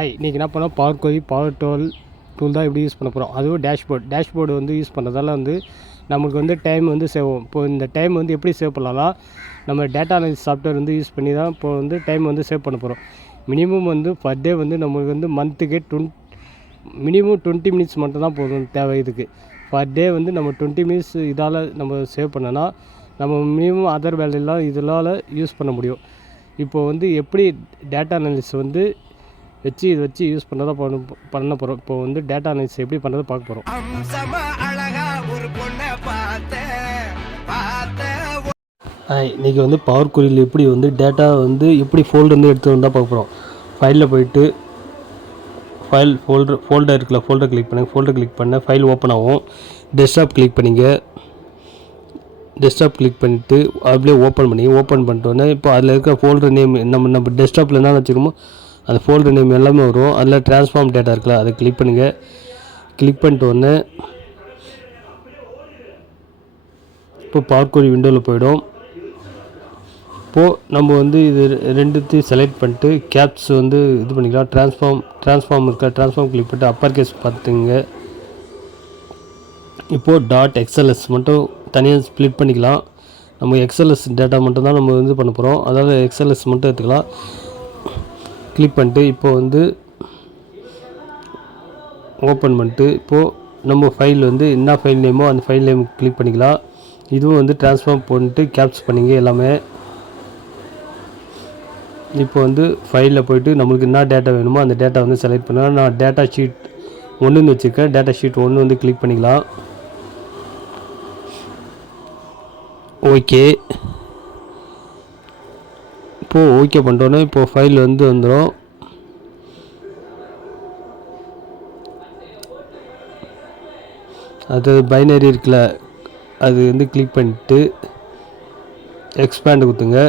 இன்றைக்கி என்ன பண்ணோம், பவர் கொரி பவர் டூல் தான் எப்படி யூஸ் பண்ண போகிறோம். அதுவும் டேஷ்போர்டு வந்து யூஸ் பண்ணுறதால வந்து நம்மளுக்கு வந்து டைம் வந்து சேவ் ஆகும். இப்போ இந்த டைம் வந்து எப்படி சேவ் பண்ணலாம்னா, நம்ம டேட்டா அனலிசிஸ் சாஃப்ட்வேர் வந்து யூஸ் பண்ணி தான் இப்போ வந்து டைம் வந்து சேவ் பண்ண போகிறோம். மினிமம் வந்து பர் டே வந்து நம்மளுக்கு வந்து மந்த்துக்கே மினிமம் 20 மினிட்ஸ் மட்டும் தான் போதும் தேவை. இதுக்கு பர் டே வந்து நம்ம 20 மினிட்ஸ் இதால் நம்ம சேவ் பண்ணோன்னா நம்ம மினிமம் அதர் வேலையெல்லாம் இதனால் யூஸ் பண்ண முடியும். இப்போது வந்து எப்படி டேட்டா அனலிசிஸ் வந்து இதை வச்சு யூஸ் பண்ணதான் பண்ண போகிறோம். இப்போ வந்து டேட்டா அனலிசிஸ் எப்படி பண்ணுறது பார்க்க போகிறோம். இன்றைக்கி வந்து பவர் கொரியில் எப்படி வந்து டேட்டா வந்து எப்படி ஃபோல்டர் வந்து எடுத்து வந்தால் பார்க்க போகிறோம். ஃபைலில் போயிட்டு ஃபோல்டர் இருக்குல்ல, ஃபோல்டர் கிளிக் பண்ண ஃபைல் ஓப்பன் ஆகும். டெஸ்க்டாப் கிளிக் பண்ணிவிட்டு அப்படியே ஓப்பன் பண்ணிட்டோன்னே இப்போ அதில் இருக்க ஃபோல்டர் நேம் நம்ம டெஸ்க்டாப்பில் என்ன வச்சுக்கோமோ அந்த ஃபோல்டர் நேம் எல்லாமே வரும். அதில் ட்ரான்ஸ்ஃபார்ம் டேட்டா இருக்குல்ல, அதை கிளிக் பண்ணிட்டோன்னே இப்போ பவர் கொரி விண்டோவில் போயிடும். இப்போது நம்ம வந்து இது ரெண்டுத்தையும் செலக்ட் பண்ணிட்டு கேப்ஸ் வந்து இது பண்ணிக்கலாம். ட்ரான்ஸ்ஃபார்ம் கிளிக் பண்ணிட்டு அப்பர் கேஸ் பார்த்துங்க. இப்போது .xls மட்டும் தனியாக ஸ்ப்ளிட் பண்ணிக்கலாம். நம்ம XLS டேட்டா மட்டும் தான் நம்ம வந்து பண்ண போகிறோம். அதாவது XLS மட்டும் எடுத்துக்கலாம். கிளிக் பண்ணிட்டு இப்போது வந்து ஓப்பன் பண்ணிட்டு இப்போது நம்ம ஃபைல் வந்து என்ன ஃபைல் நேமோ அந்த ஃபைல் நேம் கிளிக் பண்ணிக்கலாம். இதுவும் வந்து ட்ரான்ஸ்ஃபார்ம் பண்ணிட்டு கேப்ஸ் பண்ணிங்க எல்லாமே. இப்போ வந்து ஃபைலில் போய்ட்டு நம்மளுக்கு என்ன டேட்டா வேணுமோ அந்த டேட்டா வந்து செலக்ட் பண்ணலாம். நான் டேட்டா ஷீட் 1ன்னு வச்சுருக்கேன். டேட்டா ஷீட் 1 வந்து கிளிக் பண்ணிக்கலாம். ஓகே. இப்போது ஓகே பண்ணிட்டோன்னே இப்போது ஃபைல் வந்து வந்துடும். அது பைனரி இருக்குல்ல, அது வந்து கிளிக் பண்ணிட்டு எக்ஸ்பேண்ட் கொடுத்துங்க.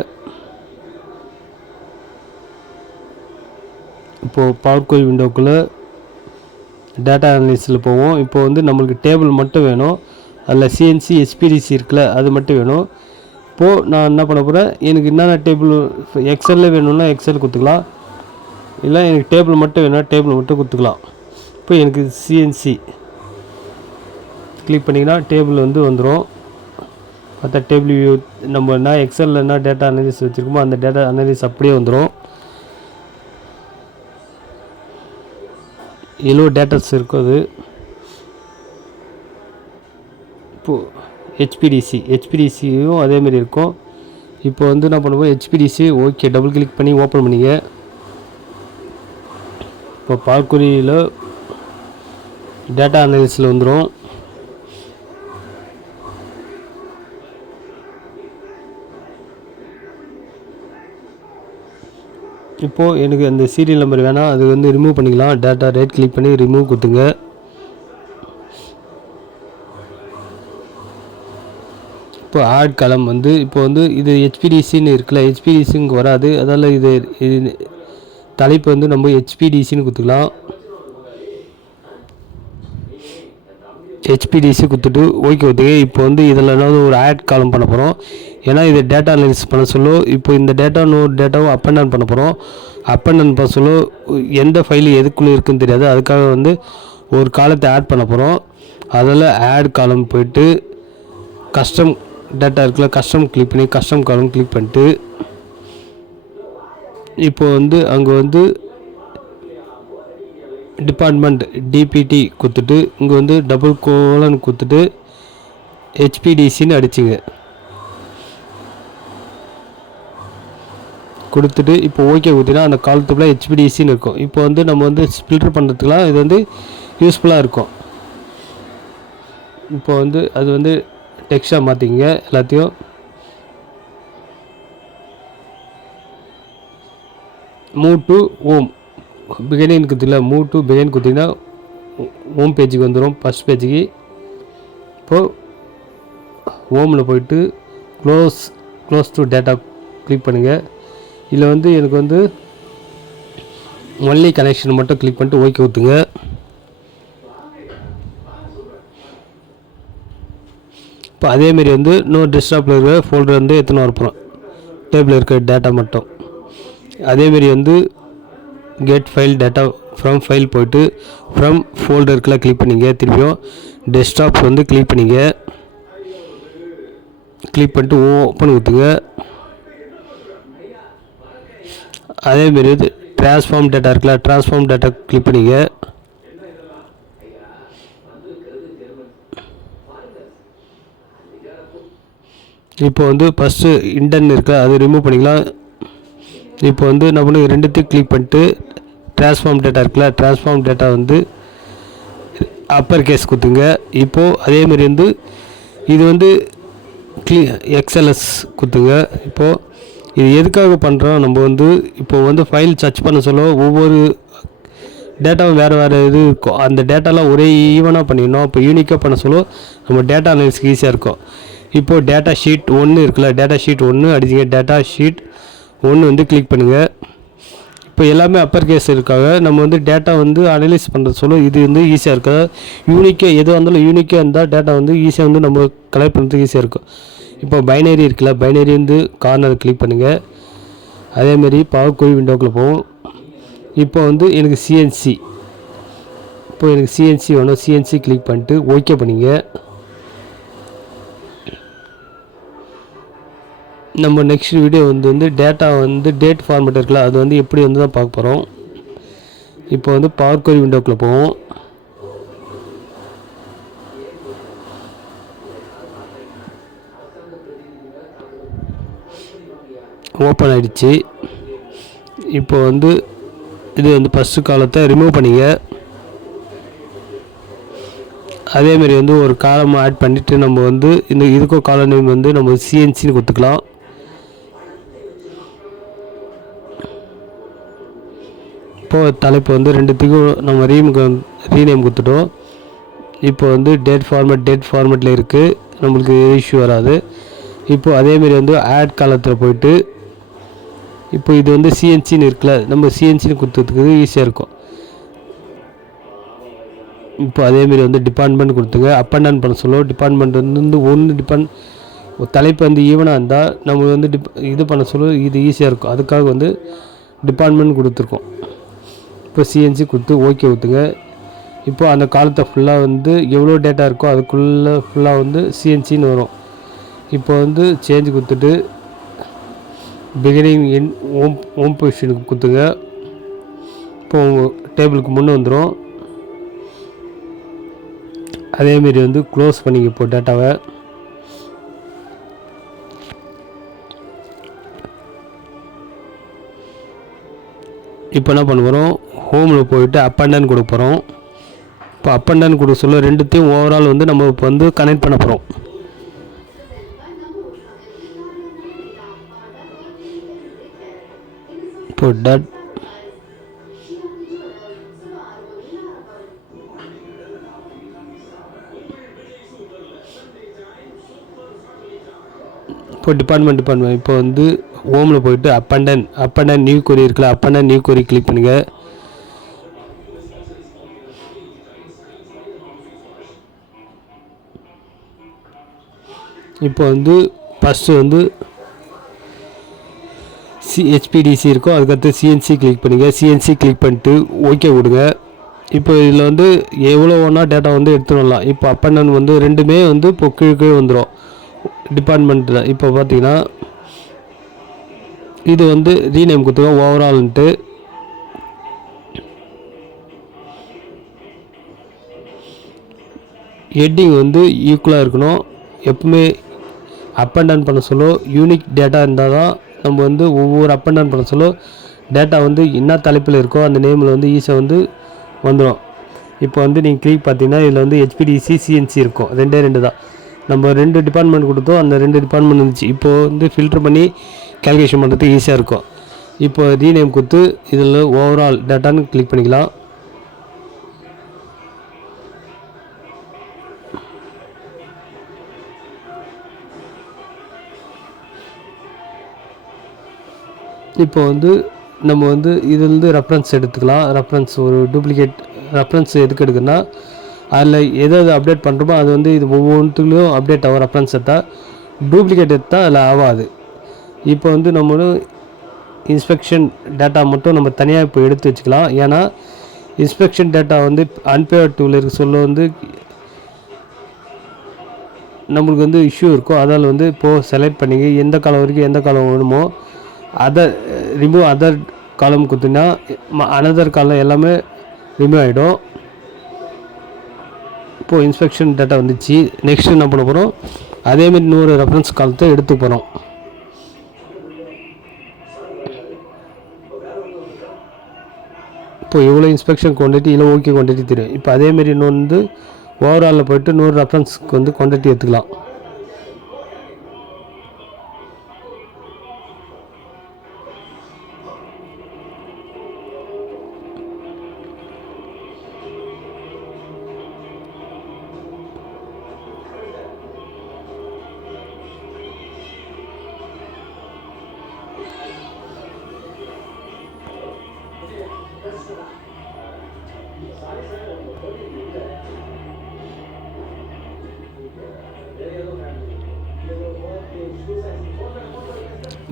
இப்போது பவர் கொரி விண்டோக்குள்ளே டேட்டா அனலிசிஸில் போவோம். இப்போ வந்து நம்மளுக்கு டேபிள் மட்டும் வேணும். அதில் CNC SPDC இருக்குல்ல, அது மட்டும் வேணும். இப்போது நான் என்ன பண்ண போகிறேன், எனக்கு என்னென்ன டேபிள் எக்ஸலில் வேணும்னா எக்ஸல் கொடுத்துக்கலாம். இல்லை எனக்கு டேபிள் மட்டும் வேணும்னா டேபிள் மட்டும் கொடுத்துக்கலாம். இப்போ எனக்கு CNC கிளிக் பண்ணிங்கன்னா டேபிள் வந்து வந்துடும். மற்ற டேபிள் வியூ நம்ம என்ன எக்ஸலில் என்ன டேட்டா அனலிசிஸ் வச்சுருக்கோமோ அந்த டேட்டா அனலிசிஸ் அப்படியே வந்துடும். எவ்வளோ டேட்டாஸ் இருக்குது. இப்போது HPDCயும் அதேமாரி இருக்கும். இப்போ வந்து என்ன பண்ணுவோம், HPDC ஓகே டபுள் கிளிக் பண்ணி ஓப்பன் பண்ணிங்க. இப்போ பவர் கொரியில் டேட்டா அனலிசிஸில் வந்துடும். இப்போது எனக்கு அந்த சீரியல் நம்பர் வேணாம், அது வந்து ரிமூவ் பண்ணிக்கலாம். டேட்டா ரைட் கிளிக் பண்ணி ரிமூவ் கொடுத்துங்க. இப்போ ஆட் காலம் வந்து இப்போ வந்து இது HPDCன்னு இருக்குல்ல, HPDCங்க வராது. அதால் இது தலைப்பு வந்து நம்ம HPDCன்னு கொடுத்துக்கலாம். HPDC கொடுத்துட்டு ஓகே கொடுத்துங்க. இப்போ வந்து இதில் ஏதாவது ஒரு ஆட் காலம் பண்ண போகிறோம். ஏன்னா இது டேட்டா அனலிசிஸ் பண்ண சொல்லும். இப்போ இந்த டேட்டாவும் அப் அண்ட் டவுன் பண்ண போகிறோம். அப் அண்ட் டவுன் பண்ண சொல்லும் எந்த ஃபைலு எதுக்குள்ளே இருக்குன்னு தெரியாது. அதுக்காக வந்து ஒரு காலத்தை ஆட் பண்ண போகிறோம். அதில் ஆட் காலம் போய்ட்டு கஸ்டம் டேட்டா இருக்குல்ல, கஸ்டம் கிளிக் பண்ணி கஸ்டம் காலம் கிளிக் பண்ணிட்டு இப்போ வந்து அங்கே வந்து டிபார்ட்மெண்ட் DPT கொடுத்துட்டு இங்கே வந்து டபுள் கோலன் கொடுத்துட்டு HPDCன்னு அடிச்சுங்க. கொடுத்துட்டு இப்போ ஓகே கொடுத்தீங்கன்னா அந்த காலத்துக்குள்ளே HPDCன்னு இருக்கும். இப்போ வந்து நம்ம வந்து ஃபில்டர் பண்ணுறதுக்குலாம் இது வந்து யூஸ்ஃபுல்லாக இருக்கும். இப்போ வந்து அது வந்து டெக்ஸ்டாக மாற்றிங்க எல்லாத்தையும். மூவ் டு ஹோம் பிகினிங் கொடுத்திங்களா, மூவ் டு பிகின் கொடுத்திங்கன்னா ஹோம் பேஜுக்கு வந்துடும், ஃபஸ்ட் பேஜுக்கு. இப்போது ஹோமில் போய்ட்டு க்ளோஸ் டு டேட்டா கிளிக் பண்ணுங்கள். இதில் வந்து எனக்கு வந்து ஒன்லி கனெக்ஷன் மட்டும் கிளிக் பண்ணிட்டு ஓகே ஊற்றுங்க. இப்போ அதேமாரி வந்து இன்னொரு டெஸ்க்டாப்பில் இருக்கிற ஃபோல்டர் வந்து எத்தனை வரப்போகிறோம், டேபிளில் இருக்கிற டேட்டா மட்டும். அதேமாரி வந்து get file data from file போய்ட்டு ஃப்ரம் ஃபோல்டருக்குலாம் கிளிக் பண்ணிங்க. திரும்பியும் டெஸ்க்டாப் வந்து கிளிக் பண்ணிங்க. கிளிக் பண்ணிட்டு ஓப்பன் கொடுத்துங்க. அதேமாரி வந்து ட்ரான்ஸ்ஃபார்ம் டேட்டா இருக்குல்ல, ட்ரான்ஸ்ஃபார்ம் டேட்டா கிளிக் பண்ணிங்க. இப்போ வந்து ஃபஸ்ட்டு இண்டன் இருக்குல்ல, அது ரிமூவ் பண்ணிக்கலாம். இப்போ வந்து என்ன பண்ணி ரெண்டுத்தையும் கிளிக் பண்ணிட்டு ட்ரான்ஸ்ஃபார்ம் டேட்டா இருக்குல்ல, ட்ரான்ஸ்ஃபார்ம் டேட்டா வந்து அப்பர் கேஸ் கொடுத்துங்க. இப்போது அதேமாரி வந்து இது வந்து எக்ஸ்எல்எஸ் கொடுத்துங்க. இப்போது இது எதுக்காக பண்ணுறோம், நம்ம வந்து இப்போது வந்து ஃபைல் சர்ச் பண்ண சொல்ல ஒவ்வொரு டேட்டாவும் வேறு இது இருக்கும். அந்த டேட்டாலாம் ஒரே ஈவனாக பண்ணிடணும். இப்போ யூனிக்காக பண்ண சொல்ல நம்ம டேட்டா அனலிஸ்க்கு ஈஸியாக இருக்கும். இப்போது டேட்டா ஷீட் 1 இருக்குல்ல, டேட்டா ஷீட் 1 அடிச்சிங்க. டேட்டா ஷீட் 1 வந்து கிளிக் பண்ணுங்கள். இப்போ எல்லாமே அப்பர் கேஸ் இருக்காங்க. நம்ம வந்து டேட்டா வந்து அனலைஸ் பண்ணுறது சொல்ல இது வந்து ஈஸியாக இருக்காது. யூனிக்காக எதுவாக இருந்தாலும் யூனிக்காக இருந்தால் டேட்டா வந்து ஈஸியாக வந்து நம்ம கலெக்ட் பண்ணுறதுக்கு ஈஸியாக இருக்கும். இப்போ பைனரி இருக்குல்ல, பைனரி வந்து கார்னர் கிளிக் பண்ணுங்கள். அதேமாரி பவர் குவி விண்டோக்குள்ளே போகும். இப்போ வந்து எனக்கு சிஎன்சி, இப்போ எனக்கு சிஎன்சி வேணும். சிஎன்சி கிளிக் பண்ணிட்டு ஓகே பண்ணிங்க. நம்ம நெக்ஸ்ட் வீடியோ வந்து டேட்டா வந்து டேட் ஃபார்மேட் இருக்குல்ல, அது வந்து எப்படி வந்து தான் பார்க்க போகிறோம். இப்போ வந்து பவர் குவி விண்டோக்குள்ளே போவோம். ஓப்பன் ஆகிடுச்சு. இப்போ வந்து இது வந்து ஃபஸ்ட்டு காலத்தை ரிமூவ் பண்ணிங்க. அதேமாரி வந்து ஒரு காலம் ஆட் பண்ணிவிட்டு நம்ம வந்து இந்த இதுக்கும் காலம் நேம் வந்து நம்ம சிஎன்சின்னு கொடுத்துக்கலாம். இப்போது தலைப்பு வந்து ரெண்டுத்துக்கும் நம்ம ரீநேம் கொடுத்துட்டோம். இப்போ வந்து டேட் ஃபார்மேட்டில் இருக்குது, நம்மளுக்கு இஷ்யூ வராது. இப்போது அதேமாரி வந்து ஆட் காலத்தில் போயிட்டு இப்போ இது வந்து சிஎன்சின்னு இருக்குல்ல, நம்ம சிஎன்சின்னு கொடுத்ததுக்கு ஈஸியாக இருக்கும். இப்போ அதேமாரி வந்து டிபார்ட்மெண்ட் கொடுத்துங்க. அப் அண்ட் டவுன் பண்ண சொல்லுவோம். டிபார்ட்மெண்ட் வந்து ஒன்று தலைப்பு வந்து ஈவனாக இருந்தால் நம்ம வந்து இது பண்ண சொல்லுவோம், இது ஈஸியாக இருக்கும். அதுக்காக வந்து டிபார்ட்மெண்ட் கொடுத்துருக்கோம். இப்போ சிஎன்சி கொடுத்து ஓகே ஊற்றுங்க. இப்போ அந்த காலத்தை ஃபுல்லாக வந்து எவ்வளோ டேட்டா இருக்கோ அதுக்குள்ளே ஃபுல்லாக வந்து சிஎன்சின்னு வரும். இப்போ வந்து சேஞ்ச் கொடுத்துட்டு பிகினிங் இன் ஹோம் பொசிஷனுக்கு கொடுத்துங்க. இப்போ டேபிளுக்கு முன்னே வந்துடும். அதேமாரி வந்து க்ளோஸ் பண்ணிங்க இப்போ டேட்டாவை. இப்போ என்ன பண்ண போகிறோம், ஹோமில் போயிட்டு அப் அண்ட் டவுன் கொடுக்க போகிறோம். இப்போ அப் அண்ட் டவுன் கொடுக்க சொல்ல ரெண்டுத்தையும் ஓவரால் வந்து நம்ம இப்போ வந்து கனெக்ட் பண்ண போகிறோம். இப்போ இப்போ டிபார்ட்மெண்ட் இப்போ வந்து ஹோமில் போயிட்டு up and down new query இருக்குல்ல, up and down new query click பண்ணுங்கள். இப்போ வந்து ஃபஸ்ட்டு வந்து ஹெச்பிடிசி இருக்கும், அதுக்கடுத்து சிஎன்சி கிளிக் பண்ணுங்கள். சிஎன்சி கிளிக் பண்ணிட்டு ஓகே கொடுங்க. இப்போ இதில் வந்து எவ்வளோ ஒன்றா டேட்டா வந்து எடுத்துன்னு வரலாம். இப்போ அப் அண்ட் டவுன் வந்து ரெண்டுமே வந்து இப்போ கீழே வந்துடும் டிபார்ட்மெண்ட்டில். இப்போ பார்த்தீங்கன்னா இது வந்து ரீநேம் கொடுத்துருக்கோம் ஓவரால்ன்ட்டு. ஹெட்டிங் வந்து ஈக்குவலாக இருக்கணும். எப்பவுமே அப் அண்ட் டவுன் பண்ண சொல்ல யூனிக் டேட்டா இருந்தால் தான் நம்ம வந்து ஒவ்வொரு அப் அண்ட் டவுன் பண்ண சொல்ல டேட்டா வந்து என்ன தலைப்பில் இருக்கோ அந்த நேமில் வந்து ஈஸியாக வந்து வந்துடும். இப்போ வந்து நீங்கள் கிளிக் பார்த்தீங்கன்னா இதில் வந்து ஹெச்பிடிசி சிஎன்சி இருக்கும், ரெண்டு தான். நம்ம 2 டிபார்ட்மெண்ட் கொடுத்தோம், அந்த 2 டிபார்ட்மெண்ட் இருந்துச்சு. இப்போது வந்து ஃபில்டர் பண்ணி கேல்குலேஷன் பண்ணுறதுக்கு ஈஸியாக இருக்கும். இப்போ ரீநேம் கொடுத்து இதில் ஓவரால் டேட்டான்னு கிளிக் பண்ணிக்கலாம். இப்போ வந்து நம்ம வந்து இதிலேருந்து ரெஃபரன்ஸ் எடுத்துக்கலாம். ரெஃபரன்ஸ் ஒரு டூப்ளிகேட் ரெஃபரன்ஸ் எதுக்கு எடுக்குன்னா அதில் எதாவது அப்டேட் பண்ணுறோமோ அது வந்து இது ஒவ்வொன்றுத்துலேயும் அப்டேட் ஆகும். ரெஃபரன்ஸ் எடுத்தால் டூப்ளிகேட் எடுத்தால் அதில் ஆகாது. இப்போ வந்து நம்ம இன்ஸ்பெக்ஷன் டேட்டா மட்டும் நம்ம தனியாக இப்போ எடுத்து வச்சுக்கலாம். ஏன்னா இன்ஸ்பெக்ஷன் டேட்டா வந்து அன்பேர்ட் டூவில் இருக்க சொல்ல வந்து நம்மளுக்கு வந்து இஷ்யூ இருக்கும். அதால் வந்து இப்போது செலக்ட் பண்ணிங்க எந்த காலம் வரைக்கும் எந்த காலம் வேணுமோ ரிமூவ் அதர் காலம் கொடுத்தீங்கன்னா அனதர் காலம் எல்லாமே ரிமூவ் ஆகிடும். இப்போது இன்ஸ்பெக்ஷன் டேட்டா வந்துச்சு. நெக்ஸ்ட்டு என்ன பண்ண போகிறோம், அதேமாதிரி இன்னொரு ரெஃபரன்ஸ் காலத்தை எடுத்து போகிறோம். இப்போ எவ்வளோ இன்ஸ்பெக்ஷன் குவான்டிட்டி இல்லை ஓகே குவான்டிட்டி தெரியும். இப்போ அதேமாரி இன்னொன்று வந்து ஓவராலில் போய்ட்டு 100 ரெஃபரன்ஸ்க்கு வந்து குவான்டிட்டி எடுத்துக்கலாம்.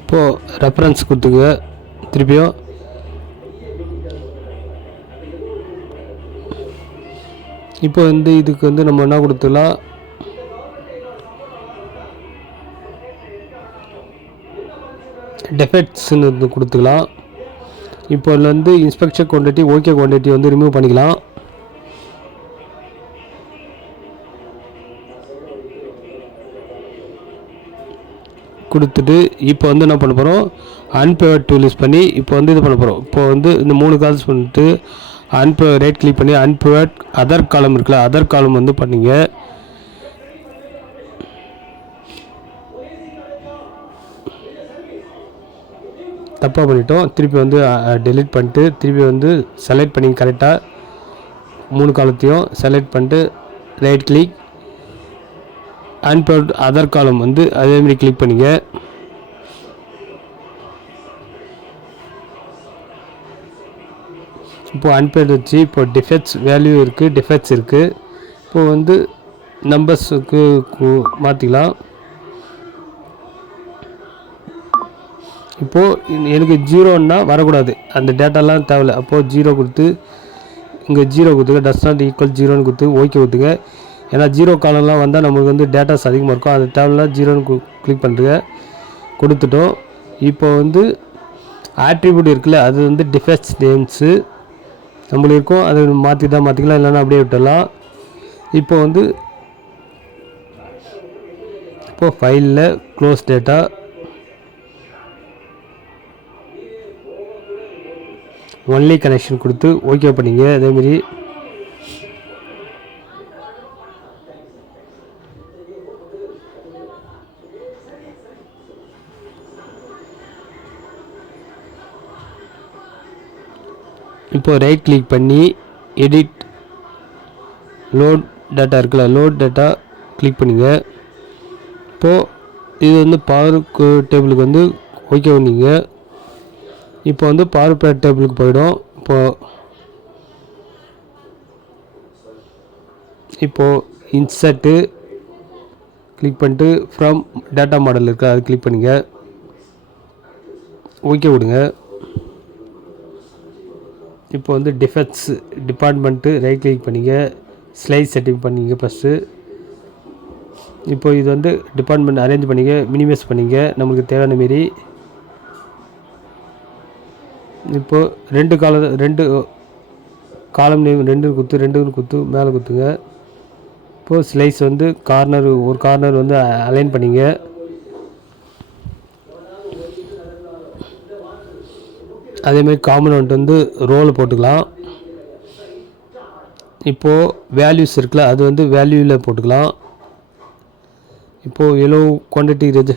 இப்போது ரெஃபரன்ஸ் கொடுத்துங்க திருப்பியும். இப்போ வந்து இதுக்கு வந்து நம்ம என்ன கொடுத்துக்கலாம், டெஃபெக்ட்ஸ்ன்னு வந்து கொடுத்துக்கலாம். இப்போ இதில் வந்து இன்ஸ்பெக்ஷன் குவான்டிட்டி ஓகே குவான்டிட்டி வந்து ரிமூவ் பண்ணிக்கலாம். கொடுத்துட்டு இப்போ வந்து என்ன பண்ண போகிறோம், அன்பேர்ட் டூல் யூஸ் பண்ணி இப்போ வந்து இது பண்ண போகிறோம். இப்போ வந்து இந்த 3 கால்ஸ் பண்ணிட்டு ரைட் கிளிக் பண்ணி அன்பேர்ட் அதர் காலம் இருக்குல்ல, அதர் காலம் வந்து பண்ணிங்க. தப்பாக பண்ணிட்டோம். திருப்பி வந்து டெலிட் பண்ணிட்டு திருப்பி வந்து செலக்ட் பண்ணி கரெக்டாக 3 காலத்தையும் செலக்ட் பண்ணிட்டு ரைட் கிளிக் அன்பேர்ட் அதர் காலம் வந்து அதேமாதிரி கிளிக் பண்ணிங்க. இப்போது அன்பேர்ட் வச்சு இப்போ டிஃபெக்ட்ஸ் வேல்யூ இருக்குது, டிஃபெக்ட்ஸ் இருக்குது. இப்போது வந்து நம்பர்ஸுக்கு மாற்றிக்கலாம். இப்போது எனக்கு 0ன்னா வரக்கூடாது, அந்த டேட்டாலாம் தேவையில்லை. அப்போது 0 கொடுத்து இங்கே 0 கொடுத்துங்க, டஸ் நாட் ஈக்குவல் 0ன்னு கொடுத்து ஓகே கொடுத்துங்க. ஏன்னா 0 காலம்லாம் வந்தால் நம்மளுக்கு வந்து டேட்டாஸ் அதிகமாக இருக்கும். அது தேவையில்ல 0ன்னு கிளிக் பண்ணுறேங்க, கொடுத்துட்டோம். இப்போ வந்து ஆட்ரிபியூட் இருக்குல்ல, அது வந்து டிஃபெக்ட்ஸ் நேம்ஸு நம்மளுக்கு இருக்கும். அது மாற்றிக்கலாம், இல்லைன்னா அப்படியே விட்டுடலாம். இப்போ வந்து இப்போது ஃபைலில் க்ளோஸ் டேட்டா ஒன்லி கனெக்ஷன் கொடுத்து ஓகே பண்ணிங்க. அதேமாரி இப்போ ரைட் கிளிக் பண்ணி எடிட் லோட் டேட்டா இருக்குல்ல, லோட் டேட்டா கிளிக் பண்ணிங்க. இப்போது இது வந்து பவர் டேபிளுக்கு வந்து ஓகே பண்ணிங்க. இப்போ வந்து பவர் பிளாட் டேபிளுக்கு போயிடும். இப்போது இன்சர்ட்டு கிளிக் பண்ணிட்டு ஃப்ரம் டேட்டா மாடல் இருக்குது, அது கிளிக் பண்ணிங்க, ஓகே விடுங்க. இப்போ வந்து டிஃபெக்ட்ஸ் டிபார்ட்மெண்ட்டு ரைட் கிளிக் பண்ணிங்க, ஸ்லைஸ் செட்டிங் பண்ணிங்க ஃபஸ்ட்டு. இப்போ இது வந்து டிபார்ட்மெண்ட் அரேஞ்ச் பண்ணிங்க, மினிமைஸ் பண்ணிங்க நம்மளுக்கு தேவையான மாரி. இப்போது 2 காலம் நேம் 2 குத்து மேலே குத்துங்க. இப்போது ஸ்லைஸ் வந்து ஒரு கார்னர் வந்து அலைன் பண்ணிங்க. அதேமாதிரி காம்பனண்ட் வந்து ரோவில் போட்டுக்கலாம். இப்போது வேல்யூஸ் இருக்குல்ல, அது வந்து வேல்யூவில் போட்டுக்கலாம். இப்போது எவ்வளோ குவான்டிட்டி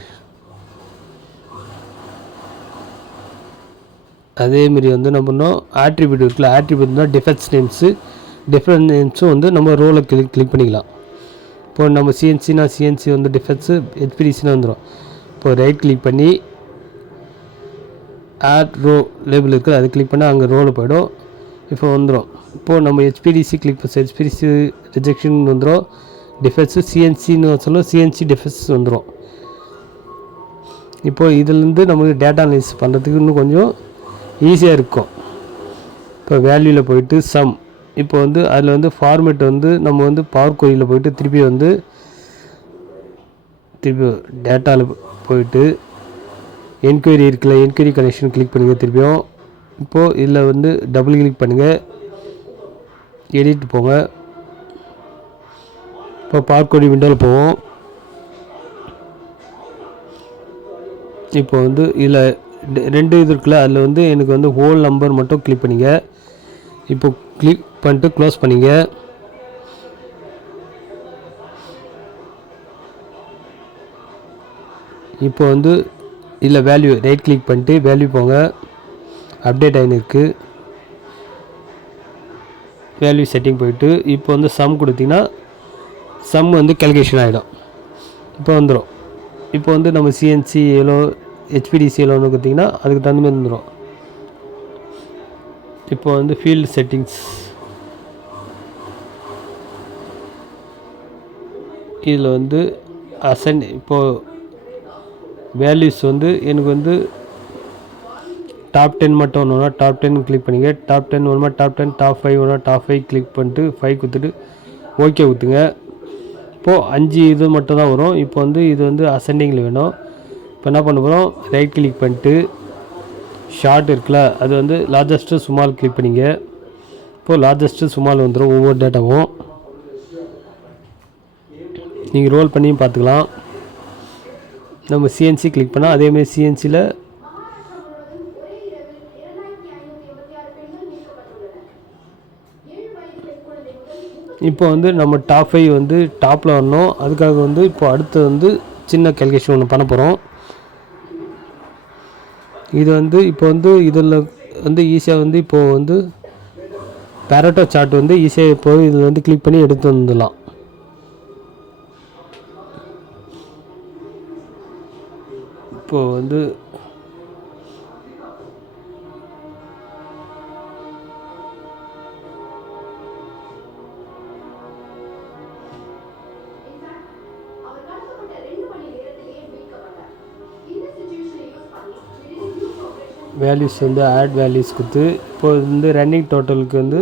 அதேமாரி வந்து நம்ம பண்ணோம் ஆட்ரிபியூட் இருக்குல்ல, ஆட்ரிபியூட்னா டிஃபெக்ட்ஸ் நேம்ஸு, டிஃப்ரெண்ட் நேம்ஸும் வந்து நம்ம ரோவில் கிளிக் பண்ணிக்கலாம். இப்போ நம்ம சிஎன்சினா சிஎன்சி வந்து டிஃபெக்ட்ஸு, ஹெச்பிடிசினா வந்துடும். இப்போது ரைட் கிளிக் பண்ணி ஆட் ரோ லேபிள் இருக்குது, அது கிளிக் பண்ணால் அங்கே ரோவில் போய்டும். இப்போ வந்துடும். இப்போது நம்ம ஹெச்பிடிசி கிளிக் பண்ண ஹெச்பிடிசி ரிஜெக்ஷன் வந்துடும். டிஃபெக்ட்ஸு சிஎன்சின்னு சொல்லுவோம், சிஎன்சி டிஃபெக்ட்ஸ் வந்துடும். இப்போது இதிலேருந்து நமக்கு டேட்டா அனலைசிஸ் பண்ணுறதுக்கு இன்னும் கொஞ்சம் ஈஸியாக இருக்கும். இப்போ வேல்யூவில் போயிட்டு சம், இப்போ வந்து அதில் வந்து ஃபார்மேட் வந்து நம்ம வந்து பவர் கொரியில் போயிட்டு திருப்பி டேட்டாவில் போயிட்டு என்கொயரி இருக்குல்ல, என்கொயரி கனெக்ஷன் கிளிக் பண்ணுங்கள். திருப்பியும் இப்போது இதில் வந்து டபுள் கிளிக் பண்ணுங்கள், எடிட் போங்க. இப்போ பவர் கொரி விண்டோவில் போவோம். இப்போ வந்து இதில் 2 இது இருக்குல்ல, அதில் வந்து எனக்கு வந்து ஹோல் நம்பர் மட்டும் கிளிக் பண்ணிங்க. இப்போ கிளிக் பண்ணிட்டு க்ளோஸ் பண்ணிங்க. இப்போ வந்து இதில் வேல்யூ ரைட் கிளிக் பண்ணிட்டு வேல்யூ போங்க. அப்டேட் ஆகின்னு இருக்குது. வேல்யூ செட்டிங் போயிட்டு இப்போ வந்து சம் கொடுத்திங்கன்னா சம் வந்து கேல்குலேஷன் ஆகிடும். இப்போ வந்துடும். இப்போ வந்து நம்ம சிஎன்சி எவ்வளோ ஹெச்பிடிசி எவ்வளோன்னு கொடுத்திங்கன்னா அதுக்கு தகுந்த மாதிரி வந்துடும். இப்போ வந்து ஃபீல்டு செட்டிங்ஸ், இதில் வந்து அசைன், இப்போது வேல்யூஸ் வந்து எனக்கு வந்து டாப் 10 மட்டும் ஒன்றுனா டாப் 10 கிளிக் பண்ணிங்க. டாப் 10 ஒன்றுமா டாப் 10, டாப் 5 ஒன்றா டாப் 5 கிளிக் பண்ணிட்டு 5 கொடுத்துட்டு ஓகே கொடுத்துங்க. இப்போது 5 இது மட்டும் தான் வரும். இப்போ வந்து இது வந்து அசெண்டிங்கில் வேணும். இப்போ என்ன பண்ண போகிறோம், ரைட் கிளிக் பண்ணிட்டு ஷார்ட் இருக்குல்ல, அது வந்து லார்ஜஸ்ட்டு ஸ்மால் கிளிக் பண்ணிங்க. இப்போது லார்ஜஸ்ட்டு ஸ்மால் வந்துடும் ஒவ்வொரு டேட்டாவும். நீங்கள் ரோல் பண்ணியும் பார்த்துக்கலாம். நம்ம சிஎன்சி கிளிக் பண்ணால் அதேமாதிரி சிஎன்சியில் இப்போ வந்து நம்ம டாப் 5 வந்து டாப்பில் வரணும். அதுக்காக வந்து இப்போ அடுத்து வந்து சின்ன கேல்குலேஷன் ஒன்று பண்ண போகிறோம். இது வந்து இப்போ வந்து இதில் வந்து ஈஸியாக வந்து இப்போது வந்து பேரட்டோ சார்ட் வந்து ஈஸியாக இப்போ இதில் வந்து கிளிக் பண்ணி எடுத்து வந்துடலாம். இப்போது வந்து வேல்யூஸ் வந்து ஆட் வேல்யூஸ் கொடுத்து இப்போ வந்து ரன்னிங் டோட்டலுக்கு வந்து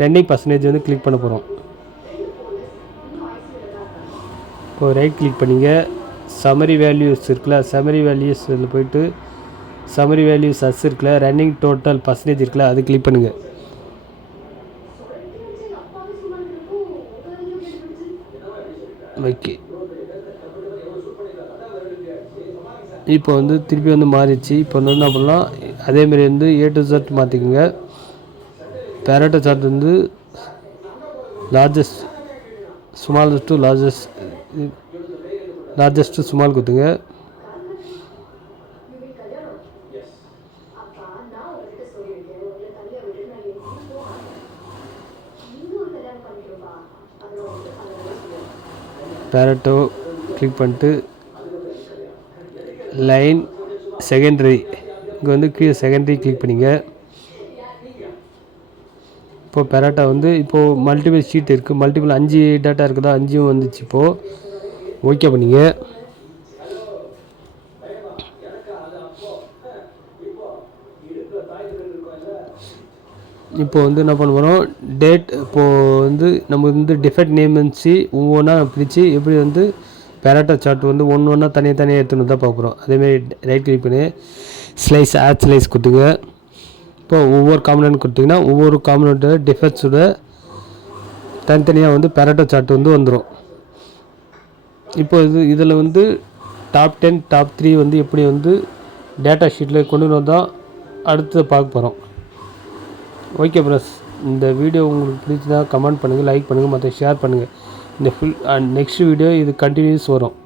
ரன்னிங் பர்சன்டேஜ் வந்து கிளிக் பண்ண போகிறோம். இப்போ ரைட் கிளிக் பண்ணிங்க. சமரி வேல்யூஸ் இருக்குல்ல, சமரி வேல்யூஸ் இதில் போயிட்டு சமரி வேல்யூஸ் அஸ் இருக்குல்ல, ரன்னிங் டோட்டல் பர்சன்டேஜ் இருக்குல்ல, அது கிளிக் பண்ணுங்கள். ஓகே, இப்போ வந்து திருப்பி வந்து மாறிடுச்சு. இப்போ வந்து என்ன பண்ணலாம், அதேமாரி வந்து A to Z மாற்றிக்கோங்க. பேரட்டோ சார்ட் வந்து largest smallest to largest small கொடுத்துங்க. பேரட்டோ கிளிக் பண்ணிட்டு லைன் செகண்டரி, இங்கே வந்து கீழே செகண்டரி கிளிக் பண்ணிங்க. இப்போது பேரட்டா வந்து இப்போது மல்டிபிள் ஷீட் இருக்குது, மல்டிபிள் 5 டேட்டா இருக்குதா, 5 வந்துச்சு. இப்போது ஓகே பண்ணிங்க. இப்போ வந்து என்ன பண்ண போகிறோம், டேட், இப்போது வந்து நம்ம வந்து டிஃபெக்ட் நேம் இருந்துச்சு, ஒவ்வொன்றா பிரித்து எப்படி வந்து பேரட்டோ சார்ட் வந்து ஒன்று தனியாக எடுத்துன்னு தான் பார்க்குறோம். அதேமாதிரி ரைட் கிளிக் பண்ணி ஸ்லைஸ் ஆட் ஸ்லைஸ் கொடுத்துங்க. இப்போ ஒவ்வொரு காம்பனண்ட் கொடுத்திங்கன்னா ஒவ்வொரு காம்பனண்ட்டோட டிஃபெக்ட்ஸோட தனித்தனியாக வந்து பேரட்டோ சார்ட் வந்து வந்துடும். இப்போ இதில் வந்து டாப் 10 டாப் 3 வந்து எப்படி வந்து டேட்டா ஷீட்டில் கொண்டு வந்தால் அடுத்து பார்க்க போகிறோம். ஓகே ப்ரஸ், இந்த வீடியோ உங்களுக்கு பிடிச்சதா கமெண்ட் பண்ணுங்கள், லைக் பண்ணுங்கள், மற்ற ஷேர் பண்ணுங்கள். இந்த நெக்ஸ்ட் வீடியோ இது கண்டினியூஸ் வரும்.